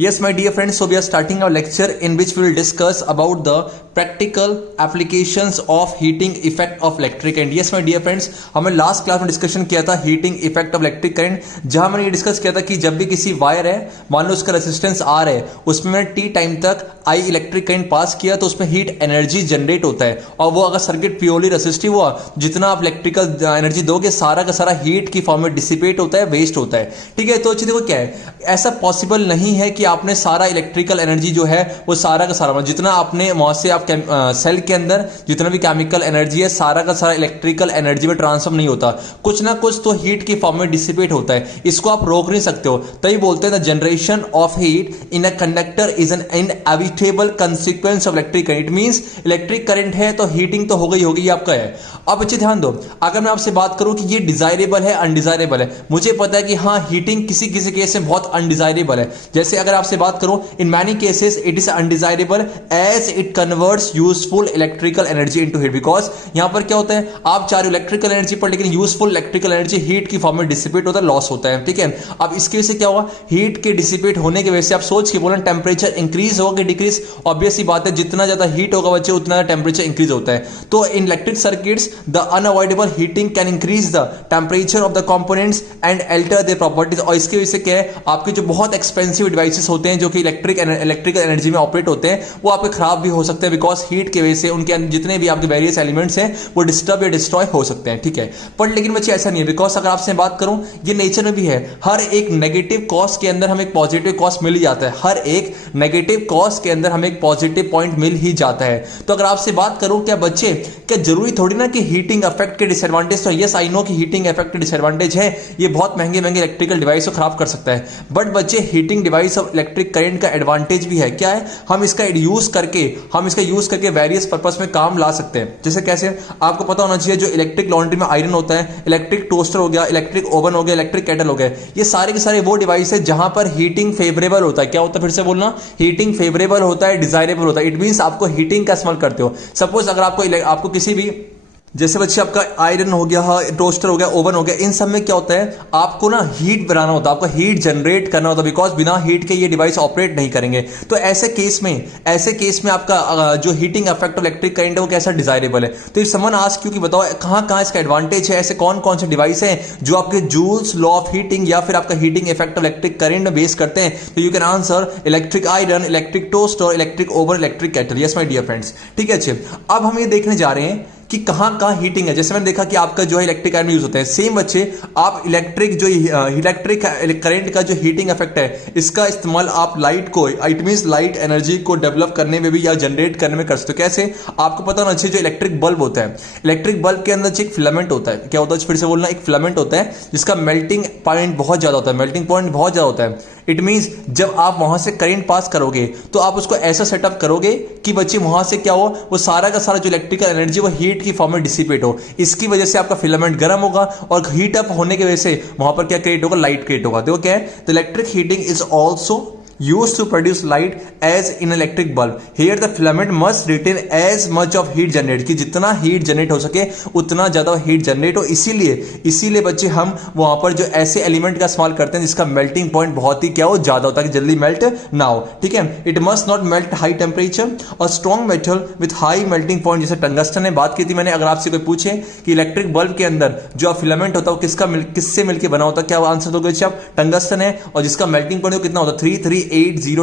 Yes, my dear friends, so we are starting our lecture in which we will discuss about the practical applications of heating effect of electric current. Yes, my dear friends, हमने last class में discussion किया था heating effect of electric current, जहां मैंने ये discuss किया था कि जब भी किसी वायर है, मान लो उसका रेजिस्टेंस आर है, उसमें मैंने टी टाइम तक आई इलेक्ट्रिक करंट पास किया तो उसमें हीट एनर्जी जनरेट होता है, और वो अगर सर्किट प्योरली रेसिस्टिव हुआ, जितना आप इलेक्ट्रिकल एनर्जी दोगे सारा का सारा हीट की फॉर्म में डिसिपेट होता है, वेस्ट होता है। ठीक है, तो देखो क्या है, ऐसा पॉसिबल नहीं है कि आपने सारा इलेक्ट्रिकल एनर्जी जो है वो सारा का सारा, जितना आपने वहां से आप सेल के अंदर जितना भी केमिकल एनर्जी है सारा का सारा इलेक्ट्रिकल एनर्जी में ट्रांसफॉर्म नहीं होता, कुछ ना कुछ तो हीट की फॉर्म में डिसिपेट होता है। इसको आप रोक नहीं सकते हो, तभी बोलते हैं the generation of heat in a conductor is an inevitable consequence of electric current. It means electric current है तो हीटिंग तो हो गई होगी, आपका है। अब अच्छे ध्यान दो, अगर मैं आपसे बात करूं कि ये डिजायरेबल है अनडिजायरेबल है, मुझे पता है कि हाँ हीटिंग किसी किसी केस में बहुत अनडिजायरेबल है। जैसे अगर आपसे बात करूं, in many cases it is undesirable as it converts useful electrical energy into heat. Because यहां पर क्या होता है, आप चाह रहे हो इलेक्ट्रिकल एनर्जी पर, लेकिन यूजफुल इलेक्ट्रिकल एनर्जी हीट की फॉर्म में डिसिपेट होता है, लॉस होता है। ठीक है, अब इसकी वजह से क्या हुआ, हीट के डिसिपेट होने की वजह से आप सोच के बोला टेम्परेचर इंक्रीज होगा कि डिक्रीज, ऑब्वियस सी बात है, जितना ज्यादा हीट होगा बच्चे उतना टेम्परेचर इंक्रीज होता है। तो इन electric circuits the unavoidable heating can increase the temperature of the components and alter their properties. और इसकी वजह से क्या है, आपके जो बहुत एक्सपेंसिव डिवाइसेस होते हैं जो कि इलेक्ट्रिकल एनर्जी में ऑपरेट होते हैं, वो आपके खराब भी हो सकते हैं, बिकॉज हीट की वजह से उनके जितने भी आपके वेरियस एलिमेंट्स हैं वो डिस्टर्ब या डिस्ट्रॉय हो सकते हैं। ठीक है, पर लेकिन बच्चे ऐसा नहीं है, बिकॉज अगर आपसे बात करूं, ये नेचर में भी है, हर एक नेगेटिव कॉज के अंदर हमें एक पॉजिटिव कॉज मिल ही जाता है, हर एक नेगेटिव कॉज के अंदर हमें एक पॉजिटिव पॉइंट मिल ही जाता है। तो अगर आपसे बात करूं, क्या बच्चे, क्या जरूरी थोड़ी ना कि हीटिंग इफेक्ट के डिसएडवांटेज, तो यस आई नो कि हीटिंग इफेक्ट के डिसएडवांटेज है, ये बहुत महंगे महंगे इलेक्ट्रिकल डिवाइस को खराब कर सकता है, बट बच्चे heating device of electric current का एडवांटेज भी है। क्या है, हम इसका यूज करके वेरियस पर्पस में काम ला सकते हैं। जैसे कैसे, आपको पता होना चाहिए, जो इलेक्ट्रिक लॉन्ड्री में आयरन होता है, इलेक्ट्रिक टोस्टर हो गया, इलेक्ट्रिक ओवन हो गया, इलेक्ट्रिक केटल हो गया, ये सारे के सारे वो डिवाइस है जहां पर हीटिंग फेवरेबल होता है। क्या होता है, फिर से बोलना, हीटिंग फेवरेबल होता है, डिजायरेबल होता है। इट मींस आपको हीटिंग का इस्तेमाल करते हो। सपोज अगर आपको किसी भी, जैसे बच्चे आपका आयरन हो गया, टोस्टर हो गया, ओवन हो गया, इन सब में क्या होता है, आपको ना हीट बनाना होता है, आपको हीट जनरेट करना होता है, बिकॉज बिना हीट के ये डिवाइस ऑपरेट नहीं करेंगे। तो ऐसे केस में आपका जो heating effect of electric current है वो कैसा डिजायरेबल है। तो इफ समवन आस्क यू कि बताओ कहां कहां इसका एडवांटेज है, ऐसे कौन कौन से डिवाइस हैं जो आपके जूल्स लॉ ऑफ हीटिंग या फिर आपका heating effect of electric current में बेस करते हैं, तो you can answer electric iron, electric toaster, electric oven, electric kettle. Yes my dear friends, ठीक है। अच्छे, अब हम ये देखने जा रहे हैं कि कहां कहां हीटिंग है। जैसे मैंने देखा कि आपका जो है इलेक्ट्रिक आयरन यूज होता है, सेम बच्चे आप इलेक्ट्रिक करंट का जो हीटिंग इफेक्ट है, इसका इस्तेमाल आप लाइट को, इट मींस लाइट एनर्जी को डेवलप करने में भी या जनरेट करने में कर सकते हो। कैसे, आपको पता होना चाहिए, जो इलेक्ट्रिक बल्ब होता है, इलेक्ट्रिक बल्ब के अंदर एक फिलामेंट होता है। क्या होता है, फिर से बोलना, एक फिलामेंट होता है जिसका मेल्टिंग पॉइंट बहुत ज्यादा होता है, मेल्टिंग पॉइंट बहुत ज्यादा होता है। इट मींस जब आप वहां से करंट पास करोगे तो आप उसको ऐसा सेटअप करोगे कि बच्चे वहां से क्या हो, वो सारा का सारा जो इलेक्ट्रिकल एनर्जी वो हीट की फॉर्म में डिसिपेट हो। इसकी वजह से आपका फिलामेंट गर्म होगा और हीट अप होने की वजह से वहां पर क्या क्रिएट होगा, लाइट क्रिएट होगा। देखो क्या है, the electric heating is also used to produce light as in electric bulb. Here the filament must retain as much of heat generate, कि जितना हीट जनरेट हो सके उतना ज्यादा हीट जनरेट हो। इसीलिए बच्चे हम वहां पर जो ऐसे एलिमेंट का इस्तेमाल करते हैं जिसका मेल्टिंग पॉइंट बहुत ही क्या हो, ज्यादा होता है, कि जल्दी मेल्ट ना हो। ठीक है, it must not melt high temperature और strong metal with high melting point, जैसे टंगस्टन ने बात की थी मैंने। अगर आपसे कोई पूछे कि इलेक्ट्रिक बल्ब के अंदर जो फिलामेंट होता है वो किससे मिलकर बना होता है, क्या आंसर दोगे आप, टंगस्टन है, और जिसका मेल्टिंग पॉइंट कितना होता है, 338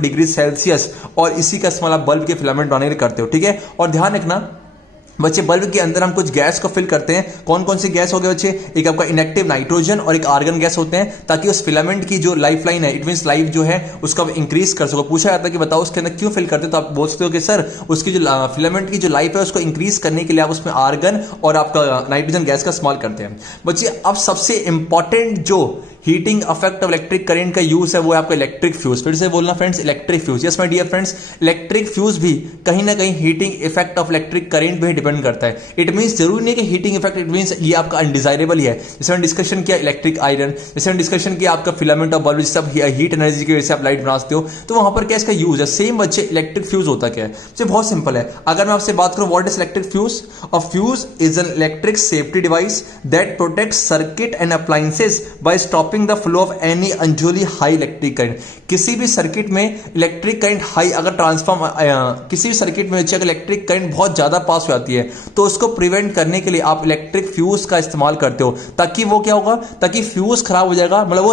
डिग्री सेल्सियस, और इसी का इस्तेमाल आप बल्ब के फिलामेंट बनाने के लिए करते हो। ठीक है, और ध्यान रखना बच्चे, बल्ब के अंदर हम कुछ गैस को फिल करते हैं। कौन कौन सी गैस हो गए बच्चे, एक आपका इनएक्टिव नाइट्रोजन और एक आर्गन गैस होते हैं, ताकि उस फिलामेंट की जो लाइफ लाइन है, इट मींस लाइफ जो है उसका इंक्रीज कर सको। पूछा जाता है कि बताओ उसके अंदर क्यों फिल करते हैं, तो आप बोल सकते हो कि सर उसकी जो फिलामेंट की जो लाइफ है उसको इंक्रीज करने के लिए आप उसमें आर्गन और आपका नाइट्रोजन गैस का इस्तेमाल करते हैं। बच्चे, अब सबसे इंपॉर्टेंट जो heating effect of electric current का यूज है वो है आपका इलेक्ट्रिक फ्यूज। फिर से बोलना friends, electric fuse. Yes my dear friends, electric fuse भी कहीं ना कहीं heating effect of electric current पे डिपेंड करता है। इट मींस जरूरी नहीं कि हीटिंग इफेक्ट, इट मींस ये आपका अनडिजायरेबल ही है। जैसे मैंने डिस्कशन किया इलेक्ट्रिक आयरन, जैसे मैंने डिस्कशन किया आपका फिलामेंट ऑफ बल्ब, जिससे आप हीट एनर्जी की वजह से आप लाइट बनाते हो, तो वहां पर क्या इसका यूज है। सेम बच्चे इलेक्ट्रिक फ्यूज होता क्या है, तो बहुत सिंपल है। अगर मैं आपसे बात करूं what is electric fuse, a fuse is an electric safety device that protects circuit and appliances by stopping stopping the flow of any unusually high electric current. किसी भी सर्किट में इलेक्ट्रिक करंट हाई अगर किसी भी circuit में अगर electric current बहुत ज्यादा पास हो जाती है तो उसको प्रिवेंट करने के लिए आप इलेक्ट्रिक फ्यूज का इस्तेमाल करते हो, ताकि वो क्या होगा, ताकि फ्यूज खराब हो जाएगा, मतलब वो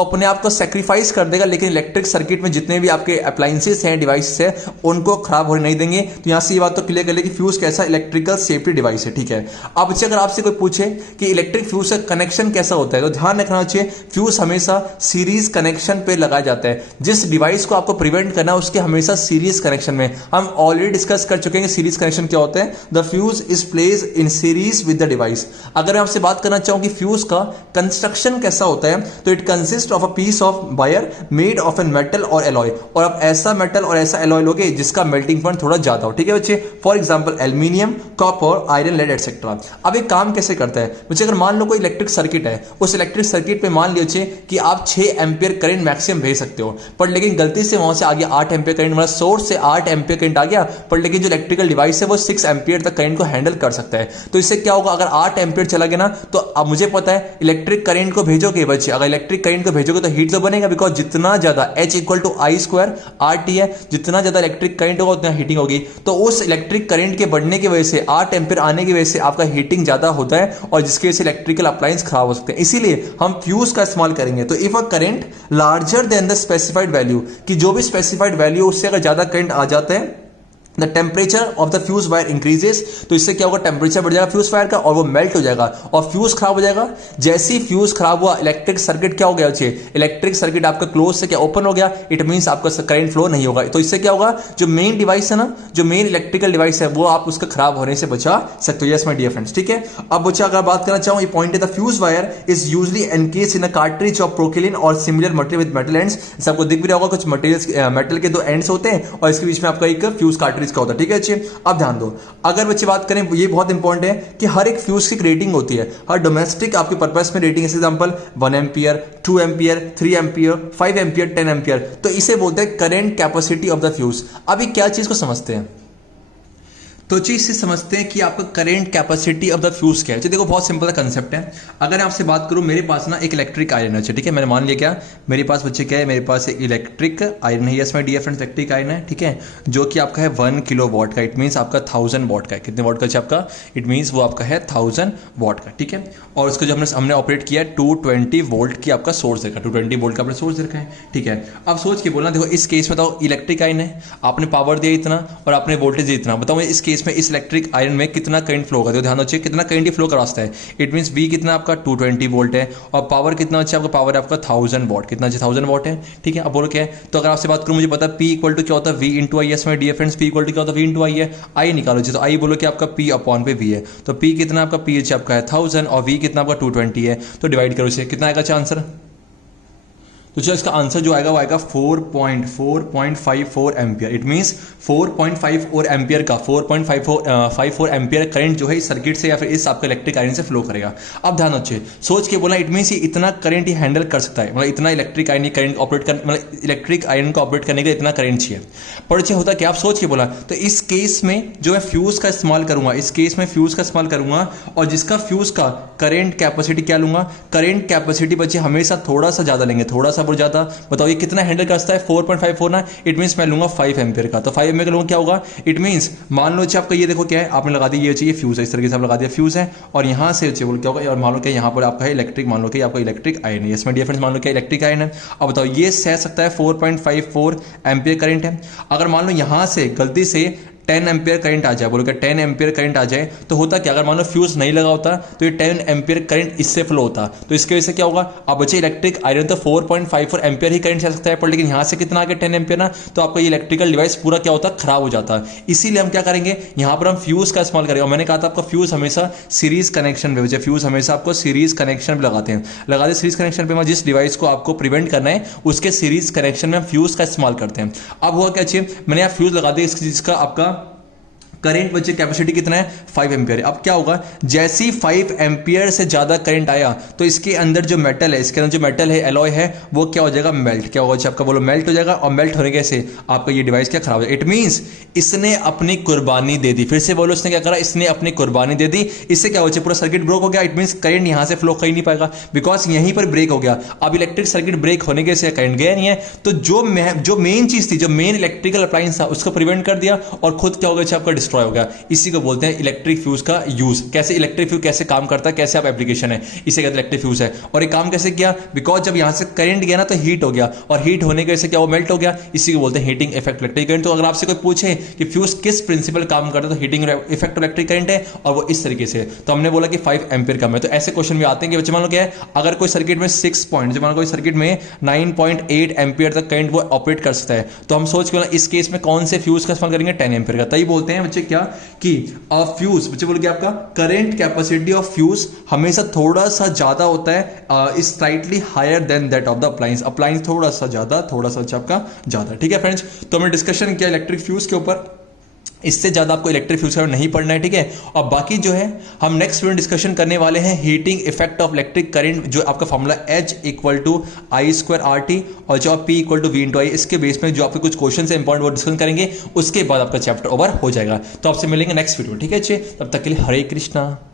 अपने आप को सेक्रीफाइस कर देगा, लेकिन इलेक्ट्रिक सर्किट में जितने भी आपके अप्लायंसेस हैं, डिवाइसेस हैं, उनको खराब होने नहीं देंगे। तो यहां से ये बात तो क्लियर कर ले कि फ्यूज कैसा इलेक्ट्रिकल सेफ्टी डिवाइस है, ठीक है। अब अगर आपसे कोई पूछे कि इलेक्ट्रिक फ्यूज का कनेक्शन कैसा होता है, तो ध्यान रखना चाहिए फ्यूज हमेशा सीरीज कनेक्शन पे लगाया जाता है। जिस डिवाइस को आपको प्रिवेंट करना है उसके हमेशा सीरीज कनेक्शन में। हम ऑलरेडी डिस्कस कर चुके हैं कि सीरीज कनेक्शन क्या होता है। The fuse is place in series with the device. अगर मैं आपसे बात करना चाहूं कि फ्यूज का कंस्ट्रक्शन कैसा होता है, तो it consist of a piece of wire made of an metal और एलॉय। और आप ऐसा मेटल और ऐसा एलॉय लोगे जिसका मेल्टिंग पॉइंट थोड़ा ज्यादा हो, ठीक है बच्चे। For example aluminium, copper, iron, lead etcetera. अब एक काम कैसे करता है बच्चे, अगर मान लो कोई इलेक्ट्रिक सर्किट है, उस इलेक्ट्रिक सर्किट पे मान लीजिए कि आप 6 एम्पियर करंट मैक्सिमम भेज सकते हो, पर लेकिन गलती से वहां से आ गया 8 एम्पियर करंट, मतलब सोर्स से 8 एम्पियर करंट आ गया, पर लेकिन जो इलेक्ट्रिकल डिवाइस है वो 6 एम्पियर तक करंट को हैंडल कर सकता है। तो इससे क्या होगा, अगर 8 एम्पियर चला गया ना, तो अब मुझे पता है इलेक्ट्रिक करंट को भेजोगे बच्चे, अगर इलेक्ट्रिक करंट को भेजोगे तो हीट तो बनेगा, बिकॉज जितना ज्यादा H equal to I square R T है, जितना ज्यादा इलेक्ट्रिक करंट होगा उतना हीटिंग होगी। तो उस इलेक्ट्रिक करंट के बढ़ने की वजह से 8 एम्पियर आने की वजह से आपका हीटिंग ज्यादा होता है, और जिसकी वजह से इलेक्ट्रिकल अप्लायंस खराब हो सकते हैं। इसीलिए हम फ्यूज का इस्तेमाल करेंगे। तो if a current larger than the specified value, कि जो भी स्पेसिफाइड वैल्यू उससे अगर ज्यादा करंट आ जाता है, the temperature of the fuse wire increases, तो इससे क्या होगा, टेम्परेचर बढ़ जाएगा फ्यूज वायर का और वो मेल्ट हो जाएगा और फ्यूज खराब हो जाएगा। जैसे ही फ्यूज खराब हुआ, इलेक्ट्रिक सर्किट क्या हो गया बच्चे, इलेक्ट्रिक सर्किट आपका क्लोज से क्या ओपन हो गया, इट मींस आपका करंट फ्लो नहीं होगा। तो इससे क्या होगा, जो मेन डिवाइस है ना, जो मेन इलेक्ट्रिकल डिवाइस है, वो आप उसका खराब होने से बचा सकते हो। यस माय डियर फ्रेंड्स, ठीक है। अब बच्चा अगर बात करना चाहूं, ये पॉइंट है, the fuse wire is usually encased in a cartridge of porcelain or similar material with metal ends. सबको दिख भी रहा होगा, कुछ मटेरियल्स मेटल के 2 एंड्स होते हैं और इसके बीच में आपका एक फ्यूज कार्ट्रिज का होता है, ठीक है बच्चे। अब ध्यान दो, अगर बच्चे बात करें, ये बहुत इंपॉर्टेंट है कि हर एक फ्यूज की रेटिंग होती है। हर डोमेस्टिक आपके पर्पस में rating, example 1 ampere, 2 ampere, 3 ampere, 5 ampere, 10 ampere. तो इसे बोलते हैं current capacity of the fuse. अभी क्या चीज को समझते हैं, तो चीज से समझते हैं कि आपका current capacity of the fuse क्या है। देखो बहुत सिंपल सा कंसेप्ट है। अगर मैं आपसे बात करूं, मेरे पास ना एक इलेक्ट्रिक आयरन है, ठीक है, मैंने मान लिया क्या, मेरे पास बच्चे क्या है, मेरे पास एक इलेक्ट्रिक आयरन है। Yes my dear friends, electric iron है, ठीक है, जो कि आपका है 1 किलो वॉट का। इट मीन्स आपका 1000 वॉट का है। कितने वॉट का आपका, इट मीन्स वो आपका है 1000 वॉट का, ठीक है। और उसको जो हमने ऑपरेट किया 220 वोल्ट की आपका सोर्स देखा, 220 वोल्ट का आपने सोर्स देखा है, ठीक है। अब सोच के बोलना, देखो इस केस में बताओ इलेक्ट्रिक आयरन है, आपने पावर दिया इतना और आपने वोल्टेज दिया इतना, बताओ इस केस में इस इलेक्ट्रिक आयरन में कितना करंट फ्लो होगा। तो ध्यान रखिए कितना करंट फ्लो का रास्ता है। इट मींस V कितना आपका 220 वोल्ट है और पावर कितना अच्छा आपका, पावर आपका 1000 वॉट, कितना 1000 वॉट है, ठीक है। अब बोलो क्या है, तो अगर आपसे बात करूं, मुझे पता है P इक्वल टू क्या होता है, V into I. Yes my dear friends, P equal to क्या होता है, V इंटू आई है। आई निकालो जी, तो आई बोलो कि आपका P अपॉन पे V है, तो P कितना आपका, P आपका है 1000 और V कितना आपका 220 है, तो डिवाइड करो इसे, कितना आएगा आंसर। तो चलो इसका आंसर जो आएगा वो आएगा 4.54 एम्पियर। इट मींस 4.54 एम्पियर का 4.54 एम्पियर करंट जो है इस सर्किट से या फिर इस आपका इलेक्ट्रिक आयरन से फ्लो करेगा। अब ध्यान रखिए, सोच के बोला, इट मींस ये इतना करंट ही हैंडल कर सकता है, मतलब इतना इलेक्ट्रिक आयरन करंट ऑपरेट कर, मतलब इलेक्ट्रिक आयरन को ऑपरेट करने के लिए इतना करंट चाहिए। पर चाहिए होता क्या, आप सोच के बोला, तो इस केस में जो मैं फ्यूज का इस्तेमाल करूंगा, इस केस में फ्यूज का इस्तेमाल करूंगा और जिसका फ्यूज का करंट कैपेसिटी क्या लूंगा, करंट कैपेसिटी बच्चे हमेशा थोड़ा सा ज्यादा लेंगे, थोड़ा सा बहुत ज्यादा। बताओ ये कितना हैंडल कर सकता है, 4.54 ना, इट मींस मैं लूंगा 5 एम्पियर का। तो 5 एम्पियर का लूंगा क्या होगा, इट मींस मान लो आपका ये देखो क्या है, आपने लगा दिया, ये चाहिए फ्यूज है, इस तरीके से आप लगा दिया फ्यूज है और यहां से बोल क्या होगा, और मान लो क्या यहाँ पर आपका है इलेक्ट्रिक, मान लो कि आपका इलेक्ट्रिक आयरन है। इसमें डिफरेंस मान लो क्या इलेक्ट्रिक आयरन है। अब बताओ ये सह सकता है 4.54 एम्पियर करंट है। अगर मान लो यहां से गलती से 10 एम्पियर करंट आ जाए, बोलो क्या 10 एम्पियर करंट आ जाए, तो होता क्या, अगर मान लो फ्यूज नहीं लगा होता तो ये 10 एम्पियर करंट इससे फ्लो होता, तो इसके वजह से क्या होगा, अब बच्चे इलेक्ट्रिक आयरन तो 4.54 एम्पियर ही करंट जा सकता है, पर लेकिन यहां से कितना आ गया 10 एम्पियर ना, तो आपका ये इलेक्ट्रिकल डिवाइस पूरा क्या होता, खराब हो जाता है। इसीलिए हम क्या करेंगे, यहां पर हम फ्यूज का इस्तेमाल करेंगे। और मैंने कहा था आपका फ्यूज हमेशा सीरीज कनेक्शन में, फ्यूज हमेशा आपको सीरीज कनेक्शन में लगाते हैं, लगाते सीरीज कनेक्शन पे, जिस डिवाइस को आपको प्रिवेंट करना है उसके सीरीज कनेक्शन में हम फ्यूज का इस्तेमाल करते हैं। अब हुआ क्या चाहिए, मैंने यहाँ फ्यूज लगा दिया, इसका आपका करंट बच्चे कैपेसिटी कितना है 5 एम्पियर है। अब क्या होगा, जैसे ही 5 एम्पियर से ज्यादा करंट आया तो इसके अंदर जो मेटल है, इसके अंदर जो मेटल है एलॉय है वो क्या हो जाएगा, मेल्ट। क्या होगा आपका, बोलो मेल्ट हो जाएगा। और मेल्ट होने से आपका ये डिवाइस क्या खराब हो जाएगा। इट मींस इसने अपनी कुर्बानी दे दी। फिर से बोलो, इसने क्या करा, इसने अपनी कुर्बानी दे दी। इससे क्या हो जाए, पूरा सर्किट ब्रेक हो गया। इट मींस करंट यहां से फ्लो कर ही नहीं पाएगा, बिकॉज यहीं पर ब्रेक हो गया। अब इलेक्ट्रिक सर्किट ब्रेक होने के से करंट गया नहीं है, तो जो मेन चीज थी, जो मेन इलेक्ट्रिकल अप्लायंस था, उसको प्रिवेंट कर दिया और खुद क्या हो गया, आपका डिस्ट्रॉय हो गया। इसी को बोलते हैं इलेक्ट्रिक फ्यूज का यूज। कैसे इलेक्ट्रिक फ्यूज कैसे काम करता है, कैसे आप एप्लीकेशन है, इसे कहते हैं इलेक्ट्रिक फ्यूज है। और ये काम कैसे किया, बिकॉज जब यहां से करंट गया ना तो हीट हो गया, और हीट होने के से क्या वो मेल्ट हो गया। इसी को बोलते हैं हीटिंग इफेक्ट इलेक्ट्रिक करंट। तो अगर आपसे कोई पूछे कि फ्यूज किस प्रिंसिपल काम करता है, तो हीटिंग इफेक्ट इलेक्ट्रिक करंट है, और वो इस तरीके से। तो हमने बोला कि 5 एम्पियर कम है। तो ऐसे क्वेश्चन भी आते हैं कि बच्चे मान लो क्या है, अगर कोई सर्किट में 6 पॉइंट, मान लो कोई सर्किट में 9.8 एम्पियर तक करंट वो ऑपरेट कर सकता है, तो हम सोच के इस केस में कौन से फ्यूज का इस्तेमाल करेंगे, 10 एम्पियर का। तभी बोलते हैं बच्चे क्या कि फ्यूज, बच्चे बोल आपका करंट कैपेसिटी ऑफ फ्यूज हमेशा थोड़ा सा ज्यादा होता है, is slightly higher than that of the appliance. Appliance थोड़ा सा ज्यादा, थोड़ा सा आपका ज्यादा। ठीक है फ्रेंड्स, तो हमने डिस्कशन किया इलेक्ट्रिक फ्यूज के ऊपर। इससे ज्यादा आपको इलेक्ट्रिक फ्यूज का नहीं पढ़ना है, ठीक है। और बाकी जो है हम नेक्स्ट वीडियो डिस्कशन करने वाले हैं heating effect of electric current, जो आपका फॉर्मूला H = I²RT और जो P = V/I। इसके बेस में जो आपके कुछ क्वेश्चन है इंपॉर्टेंट वो डिस्कशन करेंगे, उसके बाद आपका चैप्टर ओवर हो जाएगा। तो आपसे मिलेंगे नेक्स्ट वीडियो, ठीक है। तब तक के लिए हरे कृष्णा।